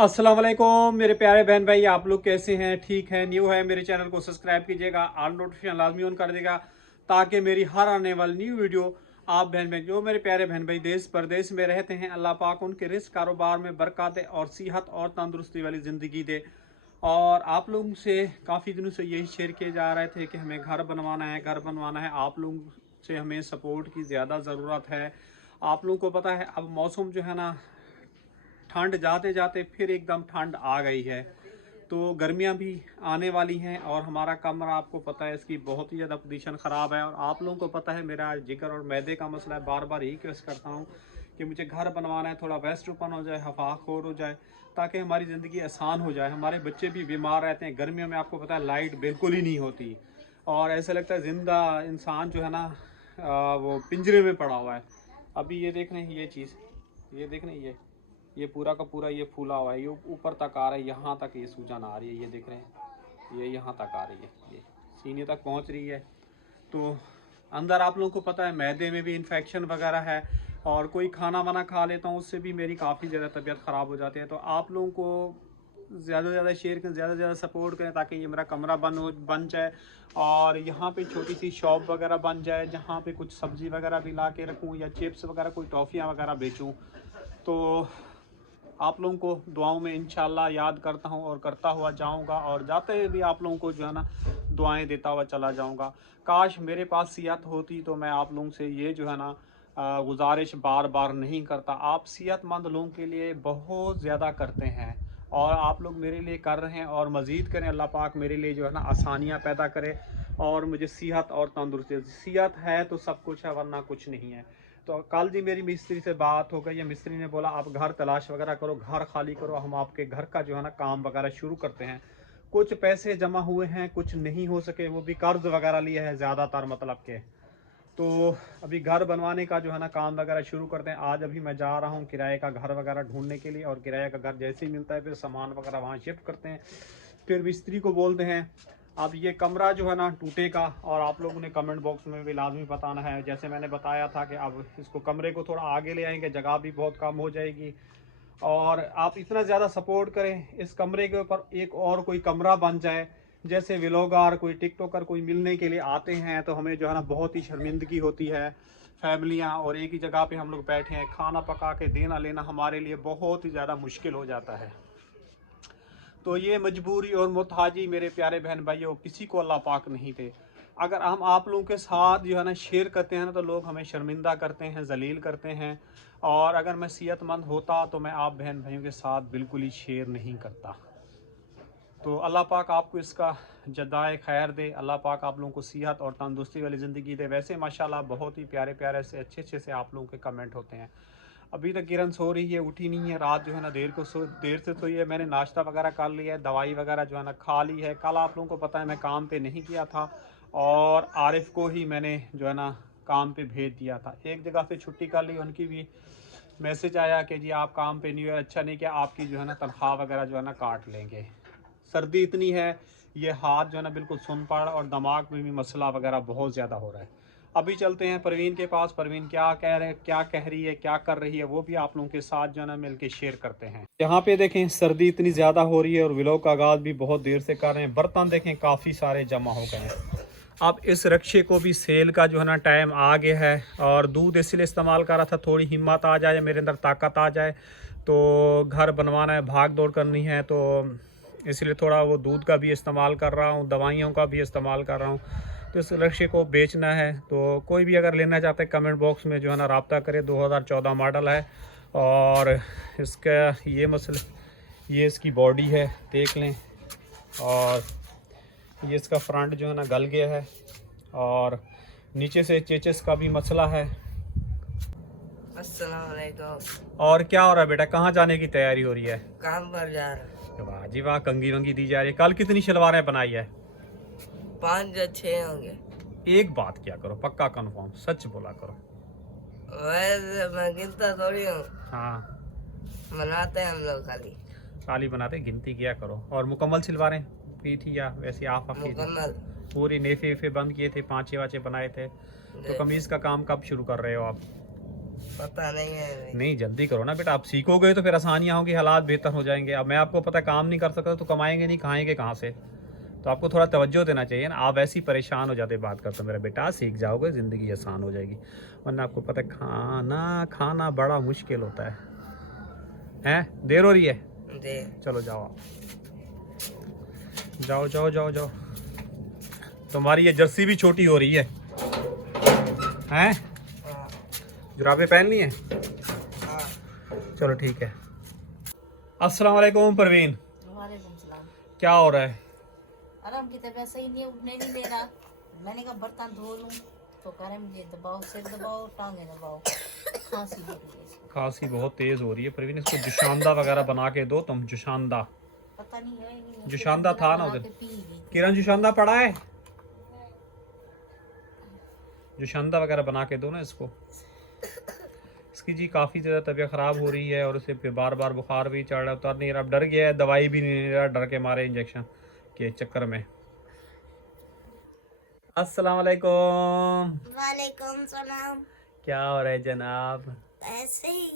अस्सलाम वालेकुम मेरे प्यारे बहन भाई, आप लोग कैसे हैं? ठीक है? न्यू है मेरे चैनल को सब्सक्राइब कीजिएगा, ऑल नोटिफिकेशन लाजमी ऑन कर देगा ताकि मेरी हर आने वाली न्यू वीडियो आप बहन भाई जो मेरे प्यारे बहन भाई देश परदेश में रहते हैं, अल्लाह पाक उनके रिस्क कारोबार में बरकत दे और सेहत और तंदुरुस्ती वाली ज़िंदगी दे। और आप लोगों से काफ़ी दिनों से यही शेयर किए जा रहे थे कि हमें घर बनवाना है, घर बनवाना है। आप लोगों से हमें सपोर्ट की ज़्यादा ज़रूरत है। आप लोगों को पता है अब मौसम जो है ना, ठंड जाते जाते फिर एकदम ठंड आ गई है, तो गर्मियां भी आने वाली हैं। और हमारा कमरा आपको पता है इसकी बहुत ही ज़्यादा पोजीशन ख़राब है। और आप लोगों को पता है मेरा जिगर और मैदे का मसला है, बार बार रिक्वेस्ट करता हूँ कि मुझे घर बनवाना है, थोड़ा वेस्ट ओपन हो जाए, हवाखोर हो जाए, ताकि हमारी ज़िंदगी आसान हो जाए। हमारे बच्चे भी बीमार रहते हैं गर्मियों में, आपको पता है लाइट बिल्कुल ही नहीं होती और ऐसा लगता है ज़िंदा इंसान जो है ना वो पिंजरे में पड़ा हुआ है। अभी ये देख रहे हैं ये चीज़, ये देख रहे हैं ये पूरा का पूरा ये फूला हुआ है, ये ऊपर तक आ रहा है, यहाँ तक ये सूजन आ रही है, ये देख रहे हैं ये यहाँ तक आ रही है, ये सीने तक पहुँच रही है। तो अंदर आप लोगों को पता है मैदे में भी इन्फेक्शन वगैरह है और कोई खाना वाना खा लेता हूँ उससे भी मेरी काफ़ी ज़्यादा तबीयत ख़राब हो जाती है। तो आप लोगों को ज़्यादा से ज़्यादा शेयर करें, ज़्यादा से ज़्यादा सपोर्ट करें ताकि ये मेरा कमरा बन जाए और यहाँ पे छोटी सी शॉप वगैरह बन जाए जहाँ पे कुछ सब्ज़ी वगैरह भी ला के रखूँ या चिप्स वगैरह कोई टॉफ़ियाँ वगैरह बेचूँ। तो आप लोगों को दुआओं में इंशाल्लाह याद करता हूँ और करता हुआ जाऊँगा और जाते हुए भी आप लोगों को जो है ना दुआएं देता हुआ चला जाऊँगा। काश मेरे पास सेहत होती तो मैं आप लोगों से ये जो है ना गुजारिश बार बार नहीं करता। आप सेहतमंद लोगों के लिए बहुत ज़्यादा करते हैं और आप लोग मेरे लिए कर रहे हैं और मज़ीद करें। अल्लाह पाक मेरे लिए जो है ना आसानियाँ पैदा करे और मुझे सेहत और तंदुरुस्ती। सेहत है तो सब कुछ है, वरना कुछ नहीं है। तो कल जी मेरी मिस्त्री से बात हो गई है, मिस्त्री ने बोला आप घर तलाश वगैरह करो, घर खाली करो, हम आपके घर का जो है ना काम वगैरह शुरू करते हैं। कुछ पैसे जमा हुए हैं, कुछ नहीं हो सके, वो भी कर्ज वगैरह लिए हैं ज़्यादातर, मतलब के। तो अभी घर बनवाने का जो है ना काम वगैरह शुरू करते हैं। आज अभी मैं जा रहा हूँ किराए का घर वगैरह ढूंढने के लिए और किराए का घर जैसे ही मिलता है फिर सामान वगैरह वहाँ शिफ्ट करते हैं। फिर मिस्त्री को बोलते हैं अब ये कमरा जो है ना टूटेगा और आप लोगों ने कमेंट बॉक्स में भी लाजमी बताना है। जैसे मैंने बताया था कि अब इसको कमरे को थोड़ा आगे ले आएंगे, जगह भी बहुत कम हो जाएगी। और आप इतना ज़्यादा सपोर्ट करें इस कमरे के ऊपर एक और कोई कमरा बन जाए। जैसे व्लॉगर कोई टिकटॉकर कोई मिलने के लिए आते हैं तो हमें जो है ना बहुत ही शर्मिंदगी होती है, फैमिलियाँ और एक ही जगह पे हम लोग बैठे हैं, खाना पका के देना लेना हमारे लिए बहुत ही ज़्यादा मुश्किल हो जाता है। तो ये मजबूरी और मुताजी मेरे प्यारे बहन भाइयों किसी को अल्लाह पाक नहीं थे। अगर हम आप लोगों के साथ जो है ना शेयर करते हैं ना तो लोग हमें शर्मिंदा करते हैं, जलील करते हैं। और अगर मैं सेहतमंद होता तो मैं आप बहन भाइयों के साथ बिल्कुल ही शेयर नहीं करता। तो अल्लाह पाक आपको इसका जदाए खैर दे, अल्लाह पाक आप लोगों को सेहत और तंदुरुस्ती वाली ज़िंदगी दे। वैसे माशाल्लाह बहुत ही प्यारे प्यारे से अच्छे से आप लोगों के कमेंट होते हैं। अभी तक किरण सो रही है, उठी नहीं है, रात जो है ना देर से सोई है। मैंने नाश्ता वगैरह कर लिया है, दवाई वगैरह जो है ना खा ली है। कल आप लोगों को पता है मैं काम पे नहीं किया था और आरिफ को ही मैंने जो है ना काम पे भेज दिया था। एक जगह से छुट्टी कर ली, उनकी भी मैसेज आया कि जी आप काम पे नहीं हो, अच्छा नहीं किया, आपकी जो है ना तनख्वाह वगैरह जो है ना काट लेंगे। सर्दी इतनी है, ये हाथ जो है ना बिल्कुल सुन पड़ और दिमाग में भी मसला वगैरह बहुत ज़्यादा हो रहा है। अभी चलते हैं परवीन के पास, परवीन क्या कह रहे, क्या कह रही है, क्या कर रही है, वो भी आप लोगों के साथ जो है ना मिल के शेयर करते हैं। यहाँ पे देखें सर्दी इतनी ज़्यादा हो रही है और व्लॉग का आगाज़ भी बहुत देर से कर रहे हैं। बर्तन देखें काफ़ी सारे जमा हो गए हैं। अब इस रक्शे को भी सेल का जो है ना टाइम आ गया है और दूध इसलिए इस्तेमाल कर रहा था, थोड़ी हिम्मत आ जाए, मेरे अंदर ताकत आ जाए। तो घर बनवाना है, भाग दौड़ करनी है, तो इसलिए थोड़ा वो दूध का भी इस्तेमाल कर रहा हूँ, दवाइयों का भी इस्तेमाल कर रहा हूँ। तो इस रक्शे को बेचना है, तो कोई भी अगर लेना चाहते हैं कमेंट बॉक्स में जो है ना रब्ता करे। 2014 मॉडल है और इसका ये मसला, ये इसकी बॉडी है देख लें, और ये इसका फ्रंट जो है ना गल गया है और नीचे से चेचस का भी मसला है। अस्सलाम वालेकुम। और क्या हो रहा है बेटा, कहाँ जाने की तैयारी हो रही है? काम पर जा रहा। वाह जी वाह, कंगी वंगी दी जा रही है। कल कितनी शलवारें बनाई है? 5 या 6 होंगे। एक बात किया करो, पक्का कन्फर्म सच बोला करो। वैसे मैं गिनता थोड़ी हूँ, हाँ मनाते हैं हम लोग खाली। खाली बनाते, गिनती किया करो। और मुकम्मल शलवारें की थी या वैसे आप की थी? मुकम्मल पूरी नेफे वेफे बंद किए थे, पाँचे वाचे बनाए थे। तो कमीज़ का काम कब शुरू कर रहे हो आप? पता नहीं है भाई। नहीं जल्दी करो ना बेटा, आप सीखोगे तो फिर आसानियाँ होंगी, हालात बेहतर हो जाएंगे। अब मैं आपको पता काम नहीं कर सकता तो कमाएंगे नहीं, खाएंगे कहाँ से? तो आपको थोड़ा तवज्जो देना चाहिए ना। आप ऐसे ही परेशान हो जाते बात करते हो। मेरा बेटा सीख जाओगे, ज़िंदगी आसान हो जाएगी। वरना आपको पता है खाना खाना बड़ा मुश्किल होता है। हैं देर हो रही है, दे। चलो जाओ आप, जाओ जाओ जाओ जाओ। तुम्हारी ये जर्सी भी छोटी हो रही है, हैं? हाँ। जुराबें पहन ली हैं? हाँ। चलो ठीक है। अस्सलाम वालेकुम परवीन, वालेकुम सलाम। क्या हो रहा है? आराम की तबीयत सही नहीं है, उठने नहीं दे रहा। मैंने कहा बर्तन धो लूं तो कह रहे मुझे दबाओ, सिर दबाओ, टांगे दबाओ। खांसी हो रही है इसको। खांसी बहुत तेज हो रही है परवीन, इसको जुशांदा वगैरह बना के दो तुम। जुशांदा, पता नहीं है ही नहीं। जुशांदा था ना बना उधर? के पी ली। किरण जुशांदा पड़ा है? जुशांदा वगैरह बना के दो ना इसको। इसकी जी काफ़ी ज़्यादा तबीयत ख़राब हो रही है और उसे फिर बार बार बुखार भी चढ़ रहा है, उतर नहीं रहा, डर गया है, दवाई भी नहीं ले रहा, डर के मारे इंजेक्शन के चक्कर में। अस्सलाम वालेकुम। वालेकुम सलाम। क्या हो रहा है जनाब? ऐसे ही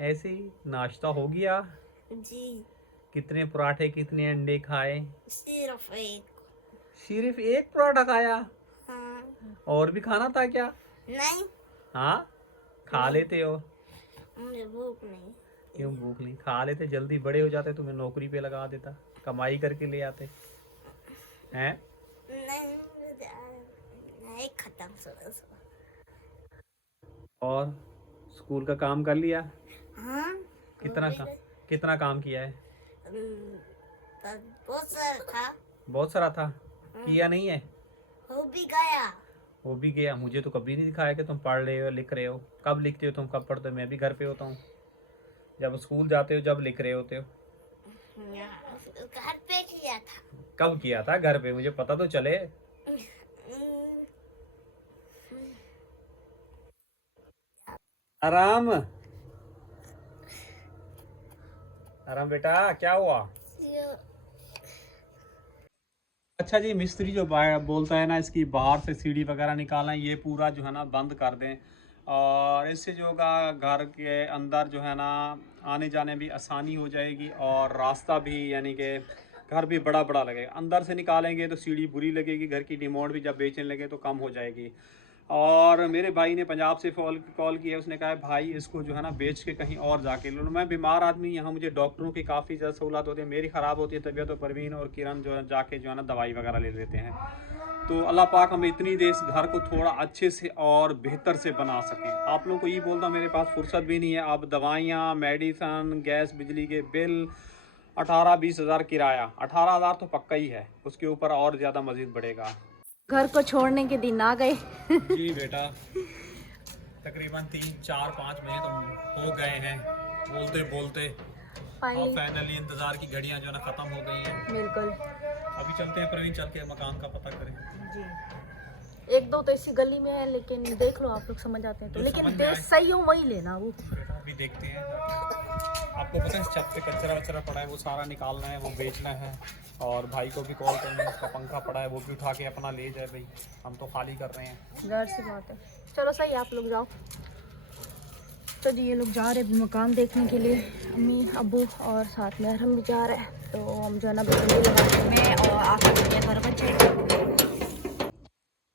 ऐसे ही नाश्ता हो गया? जी, कितने पराठे कितने अंडे खाए? सिर्फ एक। सिर्फ एक पराठा खाया? हाँ। और भी खाना था क्या? नहीं, हाँ खा लेते हो। मुझे भूख नहीं। क्यों भूख नहीं? खा लेते, जल्दी बड़े हो जाते, तुम्हें नौकरी पे लगा देता, कमाई करके ले आते हैं। नहीं, नहीं खत्म सुबह सुबह। और स्कूल का काम कर लिया? हाँ। कितना काम किया है? बहुत सारा था। बहुत सारा था, किया नहीं है? हो भी गया। वो भी गया। मुझे तो कभी नहीं दिखाया कि तुम पढ़ रहे हो लिख रहे हो। कब लिखते हो तुम, कब पढ़ते हो? मैं भी घर पे होता हूँ, जब स्कूल जाते हो जब लिख रहे होते हो। घर पे किया था। कब किया था घर पे? मुझे पता तो चले। आराम आराम बेटा, क्या हुआ? अच्छा जी, मिस्त्री जो बोलता है ना इसकी बाहर से सीढ़ी वगैरह निकालना, ये पूरा जो है ना बंद कर दें, और इससे जो होगा घर के अंदर जो है ना आने जाने भी आसानी हो जाएगी और रास्ता भी, यानी कि घर भी बड़ा बड़ा लगेगा। अंदर से निकालेंगे तो सीढ़ी बुरी लगेगी, घर की डिमांड भी जब बेचने लगे तो कम हो जाएगी। और मेरे भाई ने पंजाब से कॉल किया, उसने कहा है भाई इसको जो है ना बेच के कहीं और जाके लो। मैं बीमार आदमी, यहाँ मुझे डॉक्टरों की काफ़ी ज़्यादा सहूलत होती है, मेरी ख़राब होती है तबीयत, तो परवीन और किरण जो है जाके जो है ना दवाई वगैरह ले लेते हैं। तो अल्लाह पाक हमें इतनी देर इस घर को थोड़ा अच्छे से और बेहतर से बना सकें। आप लोगों को ये बोलता मेरे पास फुर्सत भी नहीं है। अब दवाइयाँ, मेडिसन, गैस, बिजली के बिल, 18-20 हज़ार किराया, 18 हज़ार तो पक्का ही है, उसके ऊपर और ज़्यादा मज़ीद बढ़ेगा। घर को छोड़ने के दिन आ गए। जी बेटा, तकरीबन 3-4-5 महीने तो हो गए हैं बोलते बोलते, और फाइनली इंतज़ार की घड़ियां जो है ना ख़त्म हो गई हैं। बिल्कुल। अभी चलते हैं प्रवीण, चल के मकान का पता करें। जी, एक दो तो इसी गली में है, लेकिन देख लो आप लोग समझ आते हैं तो, जो लेकिन समझ में देश आए। सही हो वही लेना। वो बेटा अभी देखते हैं। आपको पता है इस छत पे कचरा वचरा पड़ा है, वो सारा निकालना है, वो बेचना है। और भाई को भी कॉल करना है, उसका पंखा पड़ा है वो भी उठा के अपना ले जाए भाई, हम तो खाली कर रहे हैं। घर से बात है। चलो सही, आप लोग जाओ। तो जी ये लोग जा रहे हैं मकान देखने के लिए, अम्मी अब्बू और साथ में हम भी जा रहे हैं। तो हम जो है ना बिजली लगाने में और आके घर बच्चे।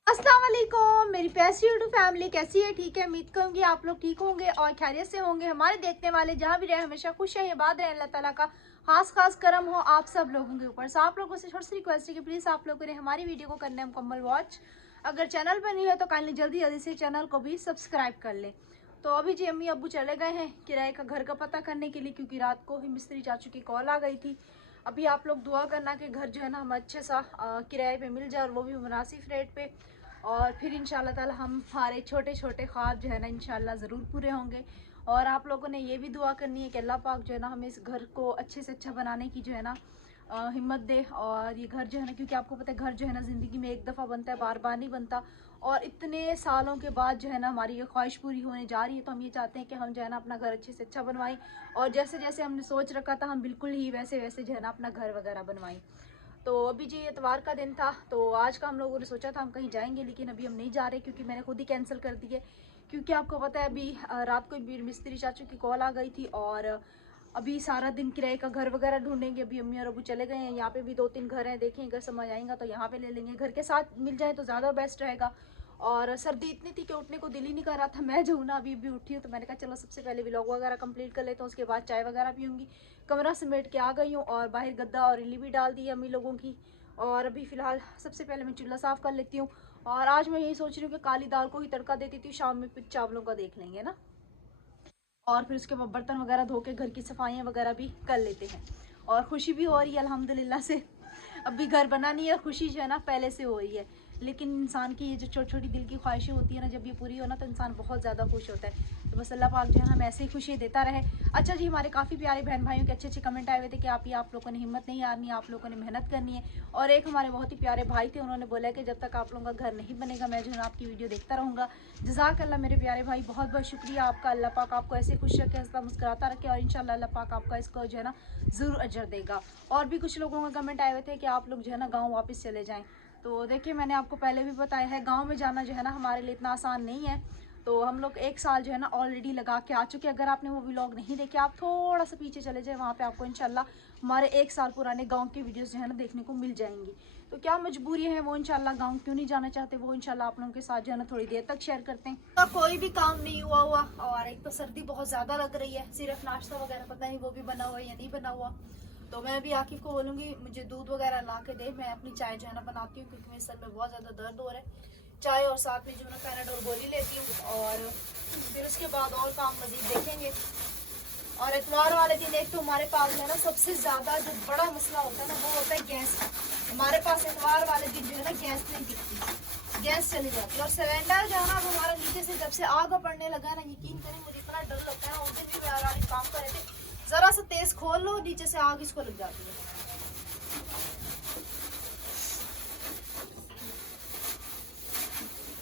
अस्सलाम वालेकुम मेरी प्यारी यूट्यूब फैमिली, कैसी है? ठीक है, उम्मीद करूँगी आप लोग ठीक होंगे और खैरियत से होंगे। हमारे देखने वाले जहाँ भी रहे हमेशा खुश है, इबाद रहे, अल्लाह ताला का खास करम हो आप सब लोगों के ऊपर। सो आप लोगों से छोटी सी रिक्वेस्ट है कि प्लीज़ आप लोगों ने हमारी वीडियो को करना है मुकम्मल वॉच। अगर चैनल पर नहीं है तो काइंडली जल्दी जल्दी से चैनल को भी सब्सक्राइब कर लें। तो अभी जी अम्मी अब्बू चले गए हैं किराए का घर का पता करने के लिए, क्योंकि रात को ही मिस्त्री चाचू की कॉल आ गई थी। अभी आप लोग दुआ करना कि घर जो है ना हम अच्छे सा किराए पे मिल जाए और वो भी मुनासिब रेट पे, और फिर इंशाल्लाह ताला हमारे छोटे छोटे ख्वाब जो है ना इंशाल्लाह ज़रूर पूरे होंगे। और आप लोगों ने ये भी दुआ करनी है कि अल्लाह पाक जो है ना हमें इस घर को अच्छे से अच्छा बनाने की जो है ना हिम्मत दे। और ये घर जो है ना, क्योंकि आपको पता है घर जो है ना ज़िंदगी में एक दफ़ा बनता है, बार बार नहीं बनता। और इतने सालों के बाद जो है ना हमारी ये ख्वाहिश पूरी होने जा रही है, तो हम ये चाहते हैं कि हम जो है ना अपना घर अच्छे से अच्छा बनवाएं, और जैसे जैसे हमने सोच रखा था हम बिल्कुल ही वैसे वैसे जो है ना अपना घर वगैरह बनवाएं। तो अभी जी इतवार का दिन था, तो आज का हम लोगों ने सोचा था हम कहीं जाएंगे, लेकिन अभी हम नहीं जा रहे क्योंकि मैंने खुद ही कैंसिल कर दिए, क्योंकि आपको पता है अभी रात को भी मिस्त्री चाचू की कॉल आ गई थी और अभी सारा दिन किराए का घर वगैरह ढूंढेंगे। अभी अम्मी और अबू चले गए हैं, यहाँ पे भी 2-3 घर हैं, देखें घर समझ आएगा तो यहाँ पे ले लेंगे। घर के साथ मिल जाए तो ज़्यादा बेस्ट रहेगा। और सर्दी इतनी थी कि उठने को दिल ही नहीं कर रहा था। मैं जो हूँ ना अभी भी उठी हूँ, तो मैंने कहा चलो सबसे पहले व्लॉग वगैरह कंप्लीट कर लेता हूँ, उसके बाद चाय वगैरह पीऊँगी। कमरा समेट के आ गई हूँ और बाहर गद्दा और इली भी डाल दी है अम्मी लोगों की। और अभी फ़िलहाल सबसे पहले मैं चूल्हा साफ़ कर लेती हूँ। और आज मैं यही सोच रही हूँ कि काली दाल को ही तड़का देती थी, शाम में फिर चावलों का देख लेंगे ना। और फिर उसके बाद बर्तन वगैरह धो के घर की सफाइयाँ वगैरह भी कर लेते हैं। और खुशी भी हो रही है अल्हम्दुलिल्लाह से। अभी घर बना नहीं है, खुशी जो है ना पहले से हो रही है। लेकिन इंसान की ये जो छोटी छोटी दिल की ख्वाहिशें होती है ना, जब ये पूरी हो ना तो इंसान बहुत ज़्यादा खुश होता है। तो बस अल्लाह पाक जो है ना हमें ऐसे ही खुशी देता रहे। अच्छा जी, हमारे काफ़ी प्यारे बहन भाइयों के अच्छे अच्छे कमेंट आए हुए थे कि आप लोगों ने हिम्मत नहीं हारनी, आप लोगों ने मेहनत करनी है। और एक हमारे बहुत ही प्यारे भाई थे, उन्होंने बोला कि जब तक आप लोगों का घर नहीं बनेगा मैं जो है आपकी वीडियो देखता रहूँगा। जज़ाकल्लाह मेरे प्यारे भाई, बहुत बहुत शुक्रिया आपका। अल्लाह पाक आपको ऐसे खुश रखे, हंसता मुस्कुराता रखे और इंशाल्लाह अल्लाह पाक आपका इसको जो है ना ज़रूर अजर देगा। और भी कुछ लोगों का कमेंट आए हुए थे कि आप लोग जो है ना गाँव वापस चले जाएँ। तो देखिए मैंने आपको पहले भी बताया है, गांव में जाना जो है ना हमारे लिए इतना आसान नहीं है। तो हम लोग 1 साल जो है ना ऑलरेडी लगा के आ चुके हैं। अगर आपने वो व्लॉग नहीं देखे, आप थोड़ा सा पीछे चले जाए, वहाँ पे आपको इंशाल्लाह हमारे 1 साल पुराने गांव की वीडियोस जो है ना देखने को मिल जाएंगी। तो क्या मजबूरी है वो इंशाल्लाह गाँव क्यों नहीं जाना चाहते, वो इंशाल्लाह आप लोगों के साथ जो है ना थोड़ी देर तक शेयर करते हैं। तो कोई भी काम नहीं हुआ और एक तो सर्दी बहुत ज़्यादा लग रही है, सिर्फ नाश्ता वगैरह पता नहीं वो भी बना हुआ है या नहीं बना हुआ। तो मैं भी आकिफ को बोलूँगी मुझे दूध वगैरह ला के दे, मैं अपनी चाय जो है ना बनाती हूँ क्योंकि मेरे सर में बहुत ज़्यादा दर्द हो रहा है। चाय और साथ में जो है ना पैराडोल गोली लेती हूँ और फिर उसके बाद और काम मजीद देखेंगे। और इतवार वाले दिन एक तो हमारे पास है ना सबसे ज़्यादा जो बड़ा मसला होता है ना वो होता है गैस। हमारे पास इतवार वाले दिन जो है ना गैस नहीं दिखती, गैस चली जाती है। और सिलेंडर जो है ना वो हमारा नीचे से जब से आग पड़ने लगा है ना, यकीन करें मुझे इतना डर लगता है ना। उस दिन भी मैं आराम काम कर रहे थे, जरा सा तेज खोल लो नीचे से आग इसको लग जाती है।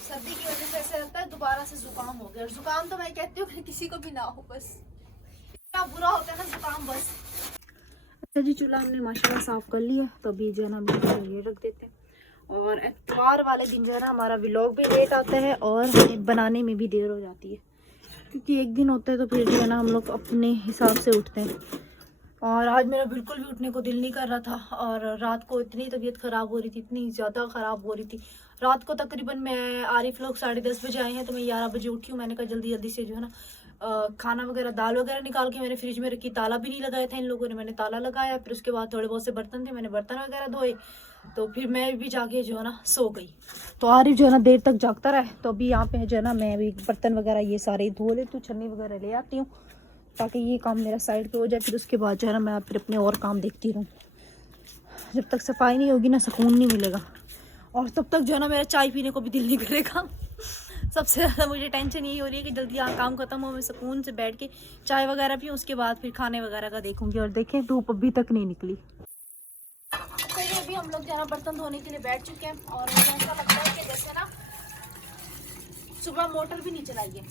सर्दी की वजह से ऐसा लगता है दोबारा से जुकाम हो गया। और जुकाम तो मैं कहती हूँ कि किसी को भी ना हो, बस इतना बुरा होता है ना जुकाम बस। अच्छा जी, चूल्हा हमने माशाल्लाह साफ कर लिया, तो अभी जो है ना हम ये रख देते हैं। और इतवार वाले दिन जो है ना हमारा व्लॉग भी लेट आता है और बनाने में भी देर हो जाती है, क्योंकि एक दिन होता है तो फिर जो है ना हम लोग अपने हिसाब से उठते हैं। और आज मेरा बिल्कुल भी उठने को दिल नहीं कर रहा था। और रात को इतनी तबीयत ख़राब हो रही थी, इतनी ज़्यादा ख़राब हो रही थी। रात को तकरीबन मैं आरिफ लोग 10:30 बजे आए हैं, तो मैं 11 बजे उठी हूँ। मैंने कहा जल्दी जल्दी से जो है ना खाना वगैरह दाल वगैरह निकाल के मैंने फ्रिज में रखी। ताला भी नहीं लगाया था इन लोगों ने, मैंने ताला लगाया। फिर उसके बाद थोड़े बहुत से बर्तन थे, मैंने बर्तन वगैरह धोए। तो फिर मैं भी जाके जो है ना सो गई। तो आरिफ जो है ना देर तक जागता रहा। तो अभी यहाँ पे जो है ना मैं भी बर्तन वगैरह ये सारे धो लेती हूँ, छन्नी वगैरह ले आती हूँ ताकि ये काम मेरा साइड पे हो जाए। फिर उसके बाद जो है ना मैं फिर अपने और काम देखती रहूँ। जब तक सफाई नहीं होगी ना सुकून नहीं मिलेगा, और तब तक जो है ना मेरा चाय पीने को भी दिल नहीं करेगा। सबसे ज़्यादा मुझे टेंशन यही हो रही है कि जल्दी यहाँ काम खत्म हो, मैं सुकून से बैठ के चाय वगैरह पीऊँ, उसके बाद फिर खाने वगैरह का देखूँगी। और देखें धूप अभी तक नहीं निकली। तो ये अभी हम लोग जो है ना बर्तन धोने के लिए बैठ चुके हैं। और मुझे ऐसा लगता है कि जैसे ना सुबह मोटर भी नहीं चलाई है,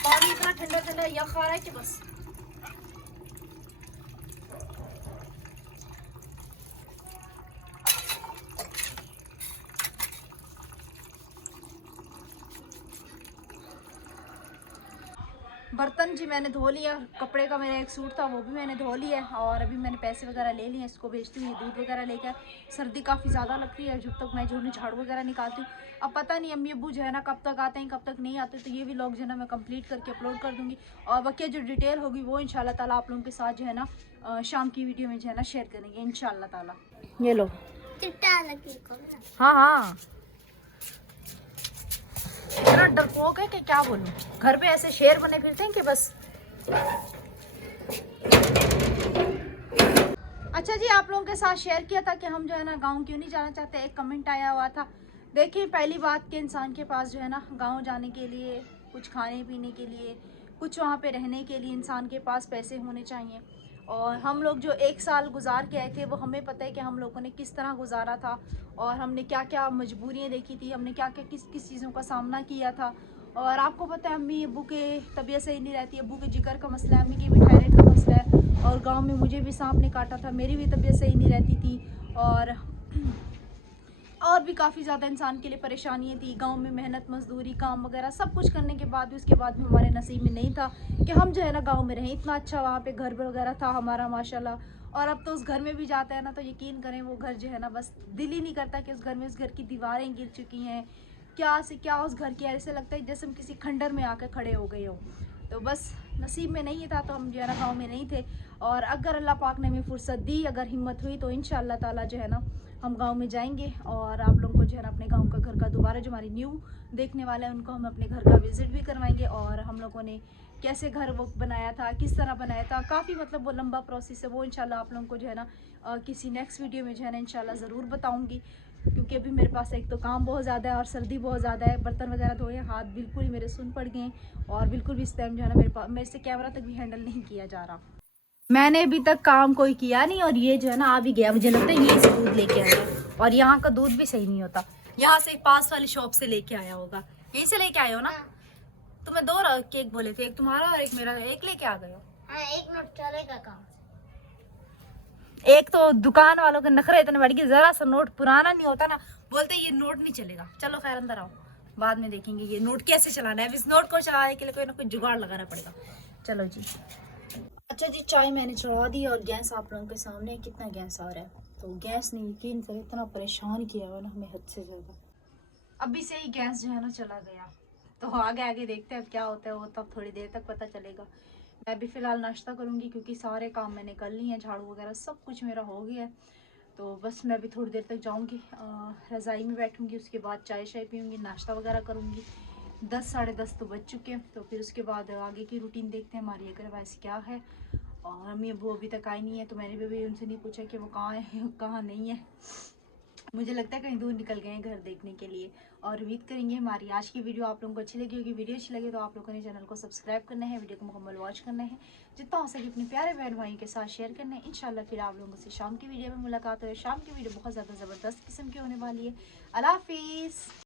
पानी इतना ठंडा ठंडा यख आ रहा है कि बस। बर्तन जी मैंने धो लिया, कपड़े का मेरा एक सूट था वो भी मैंने धो लिया। और अभी मैंने पैसे वगैरह ले लिए, इसको भेजती हूँ दूध वगैरह लेकर। सर्दी काफ़ी ज़्यादा लगती है जब तक मैं जो है झाड़ू वगैरह निकालती हूँ। अब पता नहीं अम्मी अब्बू जो है ना कब तक आते हैं कब तक नहीं आते, तो ये व्लॉग जो है ना मैं कंप्लीट करके अपलोड कर दूँगी। और बाकी जो डिटेल होगी वो इंशाल्लाह ताला आप लोगों के साथ जो है ना शाम की वीडियो में जो है ना शेयर करेंगे इंशाल्लाह ताला। ये लो हाँ हाँ, इतना डरपोक है कि क्या बोलूं। घर पे ऐसे शेर बने फिरते हैं कि बस। अच्छा जी, आप लोगों के साथ शेयर किया था कि हम जो है ना गांव क्यों नहीं जाना चाहते, एक कमेंट आया हुआ था। देखिए पहली बात कि इंसान के पास जो है ना गांव जाने के लिए, कुछ खाने पीने के लिए, कुछ वहाँ पे रहने के लिए इंसान के पास पैसे होने चाहिए। और हम लोग जो 1 साल गुजार के आए थे वो हमें पता है कि हम लोगों ने किस तरह गुजारा था और हमने क्या क्या मजबूरियाँ देखी थी, हमने क्या क्या किस किस चीज़ों का सामना किया था। और आपको पता है अम्मी अब्बू के तबीयत सही नहीं रहती, अब्बू के जिगर का मसला है, अम्मी की भी थायराइड का मसला है। और गांव में मुझे भी सांप ने काटा था, मेरी भी तबीयत सही नहीं रहती थी। और और भी काफ़ी ज़्यादा इंसान के लिए परेशानियाँ थी। गांव में मेहनत मजदूरी काम वगैरह सब कुछ करने के बाद भी उसके बाद भी हमारे नसीब में नहीं था कि हम जो है ना गांव में रहें। इतना अच्छा वहाँ पे घर वगैरह था हमारा माशाल्लाह। और अब तो उस घर में भी जाते हैं ना तो यकीन करें वो घर जो है ना बस दिल ही नहीं करता कि उस घर में, उस घर की दीवारें गिर चुकी हैं, क्या से क्या उस घर की, ऐसे लगता है जैसे हम किसी खंडर में आकर खड़े हो गए हो। तो बस नसीब में नहीं था तो हम जो है ना गाँव में नहीं थे। और अगर अल्लाह पाक ने हमें फुर्सत दी, अगर हिम्मत हुई तो इंशाअल्लाह ताला जो है ना हम गांव में जाएंगे और आप लोगों को जो है ना अपने गांव का घर का दोबारा जो हमारी न्यू देखने वाले हैं उनको हम अपने घर का विजिट भी करवाएंगे। और हम लोगों ने कैसे घर वो बनाया था, किस तरह बनाया था, काफ़ी मतलब वो लंबा प्रोसेस है, वो इंशाल्लाह आप लोगों को जो है ना किसी नेक्स्ट वीडियो में जो है ना इंशाल्लाह ज़रूर बताऊँगी। क्योंकि अभी मेरे पास एक तो काम बहुत ज़्यादा है और सर्दी बहुत ज़्यादा है, बर्तन वगैरह धोए, हाथ बिल्कुल ही मेरे सुन पड़ गए और बिल्कुल भी इस टाइम जो है ना मेरे से कैमरा तक भी हैंडल नहीं किया जा रहा। मैंने अभी तक काम कोई किया नहीं और ये जो है ना आ भी गया, मुझे लगता है यही से दूध लेके आया है। और यहाँ का दूध भी सही नहीं होता, यहाँ से पास वाली शॉप से लेके आया होगा, यहीं से लेके आए हो ना? तुम्हें 2 केक बोले थे, एक तुम्हारा और एक मेरा, एक लेके आ गए हो। हाँ, एक नोट चलेगा काम। एक तो दुकान वालों के नखरे इतने बढ़ गए, जरा सा नोट पुराना नहीं होता ना बोलते ये नोट नहीं चलेगा। चलो खैर अंदर आओ, बाद में देखेंगे ये नोट कैसे चलाना है। अब इस नोट को चलाने के लिए कोई ना कोई जुगाड़ लगाना पड़ेगा। चलो जी। अच्छा जी, चाय मैंने चढ़ा दी और गैस आप लोगों के सामने कितना गैस आ रहा है। तो गैस ने यकीन करें इतना परेशान किया हुआ ना हमें हद से ज़्यादा। अभी से ही गैस जो है ना चला गया, तो आगे आगे देखते हैं अब क्या होता है, वो तब थोड़ी देर तक पता चलेगा। मैं भी फ़िलहाल नाश्ता करूँगी क्योंकि सारे काम मैंने कर लिए हैं, झाड़ू वगैरह सब कुछ मेरा हो गया है। तो बस मैं भी थोड़ी देर तक जाऊँगी, रज़ाई में बैठूँगी, उसके बाद चाय शाय पीऊँगी, नाश्ता वगैरह करूँगी। 10 साढ़े 10 तो बज चुके हैं। तो फिर उसके बाद आगे की रूटीन देखते हैं हमारी अगर वैसे क्या है। और अम्मी वो अभी तक आई नहीं है तो मैंने भी उनसे नहीं पूछा कि वो कहाँ है कहाँ नहीं है। मुझे लगता है कहीं दूर निकल गए हैं घर देखने के लिए। और उम्मीद करेंगे हमारी आज की वीडियो आप लोगों को अच्छी लगी होगी। वीडियो अच्छी लगे तो आप लोगों ने चैनल को सब्सक्राइब करना है, वीडियो को मुकम्मल वॉच करना है, जितना हो सके अपने प्यारे बहन भाइयों के साथ शेयर करना है। इंशाल्लाह फिर आप लोगों से शाम की वीडियो में मुलाकात हो। शाम की वीडियो बहुत ज़्यादा ज़बरदस्त किस्म की होने वाली है। अल्लाह हाफिज़।